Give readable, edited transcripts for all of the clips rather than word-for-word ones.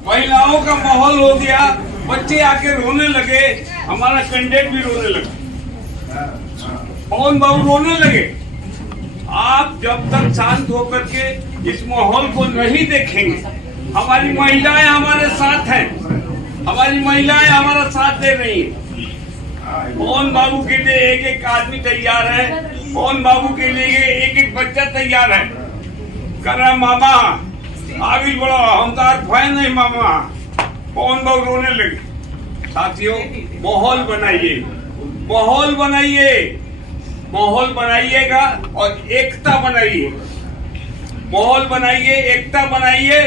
महिलाओं का माहौल हो गया, बच्चे आके रोने लगे, हमारा कैंडिडेट भी रोने लगा, पवन बाबू रोने लगे। आप जब तक शांत होकर के इस माहौल को नहीं देखेंगे, हमारी महिलाएं हमारे साथ हैं, हमारी महिलाएं हमारा साथ दे रही हैं। पवन बाबू के लिए एक एक आदमी तैयार है, पवन बाबू के लिए एक एक बच्चा तैयार है। कर रहा मामा आगे बढ़ो, हम तो फैन नहीं मामा। पवन बाबू रोने लगे। साथियों, माहौल बनाइए, माहौल बनाइए, माहौल बनाइएगा और एकता बनाइए, माहौल बनाइए, एकता बनाइए।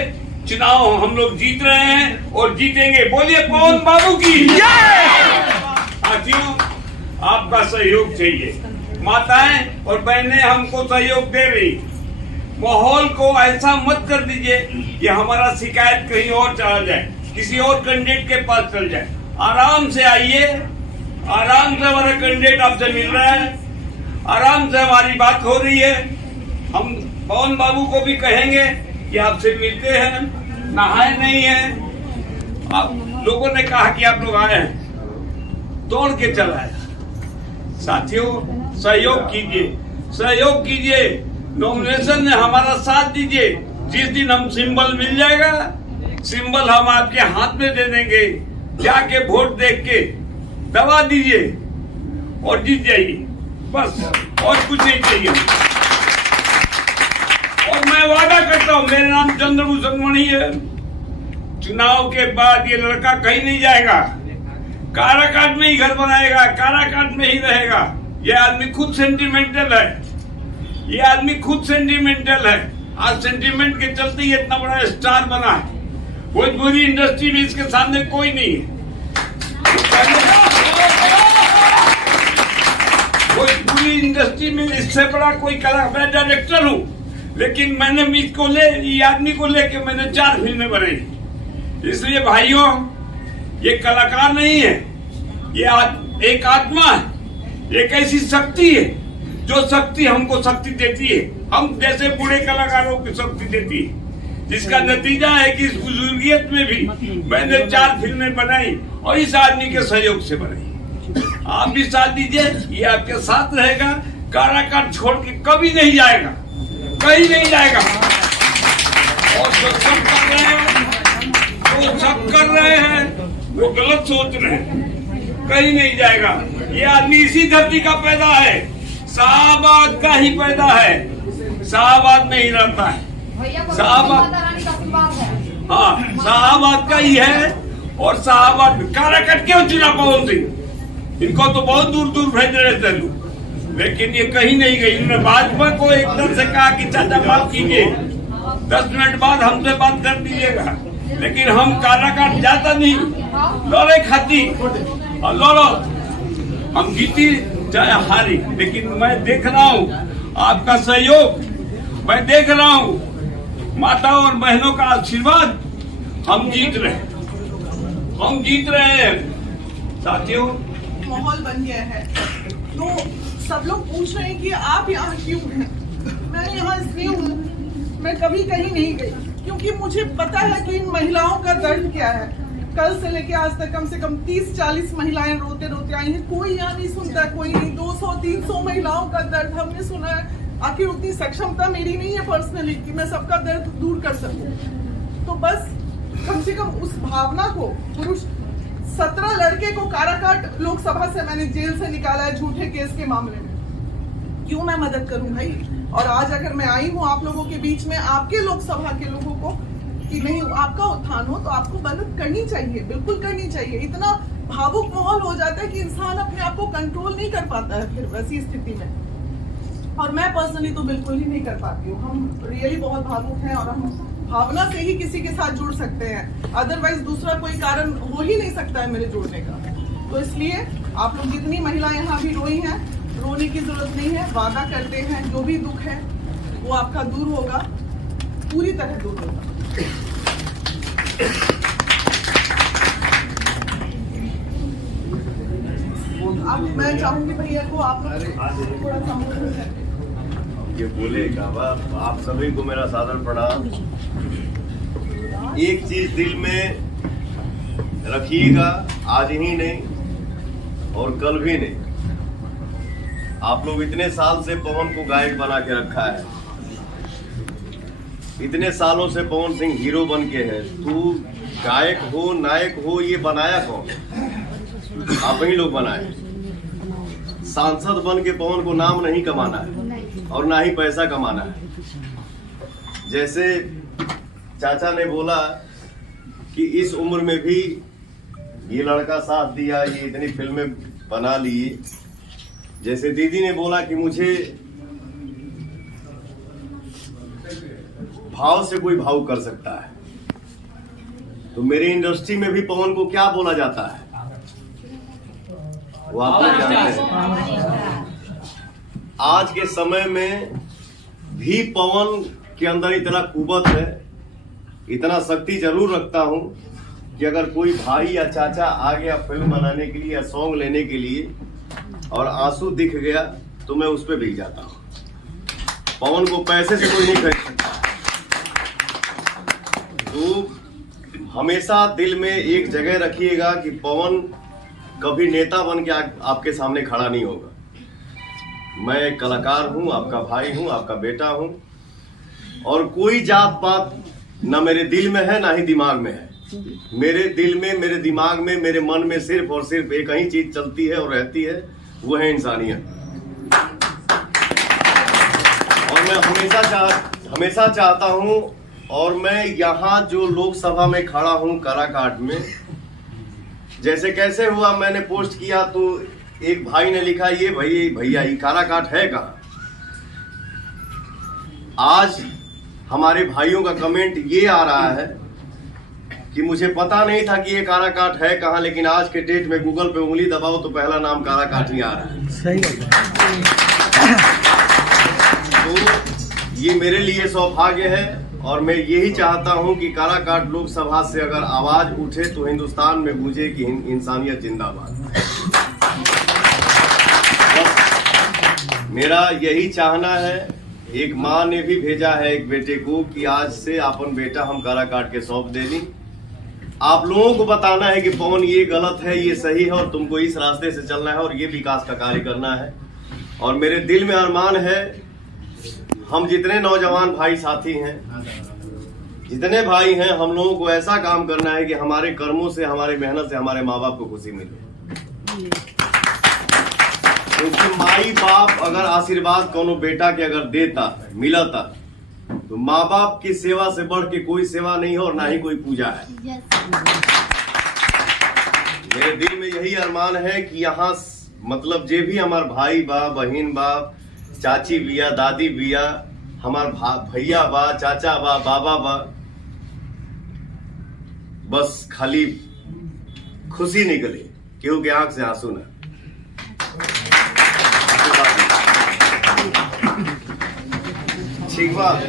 चुनाव हम लोग जीत रहे हैं और जीतेंगे। बोलिए पवन बाबू की जय। साथियों, आपका सहयोग चाहिए, माताएं और बहनें हमको सहयोग दे रही। माहौल को ऐसा मत कर दीजिए कि हमारा शिकायत कहीं और चला जाए, किसी और कैंडिडेट के पास चल जाए। आराम से आइए, आराम से हमारा कैंडिडेट आपसे मिल रहा है, आराम से हमारी बात हो रही है। हम पवन बाबू को भी कहेंगे कि आपसे मिलते हैं, नहाए नहीं है। आप लोगों ने कहा कि आप लोग आए हैं, दौड़ के चला है। साथियों, सहयोग कीजिए, सहयोग कीजिए, नॉमिनेशन में हमारा साथ दीजिए। जिस दिन हम सिंबल मिल जाएगा, सिंबल हम आपके हाथ में दे देंगे, जाके वोट देख के दबा दीजिए और जीत जाइए, बस और कुछ नहीं चाहिए। और मैं वादा करता हूं, मेरा नाम चंद्रभूषण मणि है। चुनाव के बाद ये लड़का कहीं नहीं जाएगा, काराकाट में ही घर बनाएगा, काराकाट में ही रहेगा। ये आदमी खुद सेंटिमेंटल है, ये आदमी खुद सेंटिमेंटल है। आज सेंटिमेंट के चलते ये इतना बड़ा स्टार बना है। भोजपुरी इंडस्ट्री में इसके सामने कोई नहीं है। भोजपुरी इंडस्ट्री में इससे बड़ा कोई कला, मैं डायरेक्टर हूँ, लेकिन मैंने इसको ये आदमी को लेके मैंने 4 फिल्में बनाई। इसलिए भाइयों, ये कलाकार नहीं है, ये एक आत्मा है, एक ऐसी शक्ति है जो शक्ति हमको शक्ति देती है, हम जैसे बूढ़े कलाकारों की शक्ति देती है। जिसका नतीजा है कि इस बुजुर्गियत में भी मैंने 4 फिल्में बनाई और इस आदमी के सहयोग से बनाई। आप भी साथ दीजिए, ये आपके साथ रहेगा, काराकाट छोड़ के कभी नहीं जाएगा, कहीं नहीं जाएगा। और जो सब कर रहे हैं, वो सब कर रहे हैं, वो गलत सोच रहे हैं, कहीं नहीं जाएगा। ये आदमी इसी धरती का पैदा है, शाहबाद का ही पैदा है, शाहबाद में ही रहता है। शाहबाद, हाँ, शाहबाद का ही है। और शाहबाद काराकाट क्यों चुना पवन सिंह? इनको तो बहुत दूर दूर भेज रहे थे लोग, लेकिन ये कहीं नहीं गई। इन्होंने भाजपा को एकदम से कहा कि चाचा माफ कीजिए, 10 मिनट बाद हमसे बात कर दीजिएगा, लेकिन हम काराकाट जाता नहीं, लड़े खाती और लड़ो, हम जीती चाहे हारी। लेकिन मैं देख रहा हूँ आपका सहयोग, मैं देख रहा हूँ माताओं और बहनों का आशीर्वाद, हम जीत रहे हैं, हम जीत रहे हैं। साथियों, माहौल बन गया है, तो सब लोग पूछ रहे हैं कि आप यहाँ क्यों हैं। मैं यहाँ इसलिए हूँ, मैं कभी कहीं नहीं गई, क्योंकि मुझे पता है कि इन महिलाओं का दर्द क्या है। कल से लेके आज तक कम से कम 30-40 महिलाएं रोते रोते आई हैं, कोई यहाँ नहीं सुनता, कोई नहीं। 200-300 महिलाओं का दर्द हमने सुना है। आखिर उतनी सक्षमता मेरी नहीं है पर्सनली कि मैं सबका दर्द दूर कर सकूं। तो बस कम से कम उस भावना को, पुरुष 17 लड़के को काराकाट लोकसभा से मैंने जेल से निकाला है झूठे केस के मामले में, क्यों मैं मदद करूं भाई। और आज अगर मैं आई हूं आप लोगों के बीच में, आपके लोकसभा के लोगों को, कि नहीं आपका उत्थान हो, तो आपको मदद करनी चाहिए, बिल्कुल करनी चाहिए। इतना भावुक माहौल हो जाता है कि इंसान अपने आप को कंट्रोल नहीं कर पाता है फिर वैसी स्थिति में। और मैं पर्सनली तो बिल्कुल ही नहीं कर पाती हूँ। हम रियली बहुत भावुक हैं और हम भावना से ही किसी के साथ जुड़ सकते हैं, अदरवाइज दूसरा कोई कारण हो ही नहीं सकता है मेरे जुड़ने का। तो इसलिए आप लोग जितनी महिलाएं यहाँ भी रोई हैं, रोने की जरूरत नहीं है। वादा करते हैं जो भी दुख है वो आपका दूर होगा, पूरी तरह दूर होगा। अब मैं चाहूंगी भैया को आप थोड़ा संबोधन करें। ये बोलेगा, आप सभी को मेरा सादर प्रणाम। एक चीज दिल में रखिएगा, आज ही नहीं और कल भी नहीं। आप लोग इतने साल से पवन को गायक बना के रखा है, इतने सालों से पवन सिंह हीरो बन के है। तू गायक हो नायक हो, ये बनाया कौन? आप ही लोग बनाए। सांसद बन के पवन को नाम नहीं कमाना है और ना ही पैसा कमाना है। जैसे चाचा ने बोला कि इस उम्र में भी ये लड़का साथ दिया, ये इतनी फिल्में बना ली। जैसे दीदी ने बोला कि मुझे भाव से कोई भाव कर सकता है, तो मेरी इंडस्ट्री में भी पवन को क्या बोला जाता है वो आप लोग जानते हैं। आज के समय में भी पवन के अंदर इतना कुवत है, इतना शक्ति जरूर रखता हूं कि अगर कोई भाई या चाचा आ गया फिल्म बनाने के लिए या सॉन्ग लेने के लिए और आंसू दिख गया तो मैं उस पर बिक जाता हूं। पवन को पैसे से कोई नहीं खरीद सकता। तो हमेशा दिल में एक जगह रखिएगा कि पवन कभी नेता बन के आपके सामने खड़ा नहीं होगा। मैं एक कलाकार हूं, आपका भाई हूं, आपका बेटा हूं, और कोई जात पात ना मेरे दिल में है ना ही दिमाग में है। मेरे दिल में, मेरे दिमाग में, मेरे मन में सिर्फ और सिर्फ एक ही चीज चलती है और रहती है, वो है इंसानियत। और मैं हमेशा चाहता हूं, और मैं यहाँ जो लोकसभा में खड़ा हूं काराकाट में, जैसे कैसे हुआ मैंने पोस्ट किया तो एक भाई ने लिखा ये भैया ये काराकाट है कहाँ। आज हमारे भाइयों का कमेंट ये आ रहा है कि मुझे पता नहीं था कि ये काराकाट है कहाँ, लेकिन आज के डेट में गूगल पे उंगली दबाओ तो पहला नाम काराकाट ही आ रहा है। सही है। तो ये मेरे लिए सौभाग्य है, और मैं यही चाहता हूं कि काराकाट लोकसभा से अगर आवाज उठे तो हिंदुस्तान में गूंजे कि इंसानियत जिंदाबाद। मेरा यही चाहना है। एक माँ ने भी भेजा है एक बेटे को कि आज से अपन बेटा हम काराकाट के सौंप दे दी। आप लोगों को बताना है कि पवन ये गलत है, ये सही है, और तुमको इस रास्ते से चलना है और ये विकास का कार्य करना है। और मेरे दिल में अरमान है, हम जितने नौजवान भाई साथी हैं, जितने भाई हैं, हम लोगों को ऐसा काम करना है कि हमारे कर्मों से, हमारे मेहनत से हमारे माँ बाप को खुशी मिले। क्योंकि माई बाप अगर आशीर्वाद कोनो बेटा के अगर देता मिलता तो माँ बाप की सेवा से बढ़ के कोई सेवा नहीं है और ना ही कोई पूजा है। मेरे दिल में यही अरमान है कि यहाँ मतलब जे भी हमार भाई बा, बहन बा, चाची बिया, दादी बिया, हमार भैया बा, चाचा बा, बाबा बा, बस खाली खुशी निकले, क्योंकि आंख से आंसू ना। ठीक बात।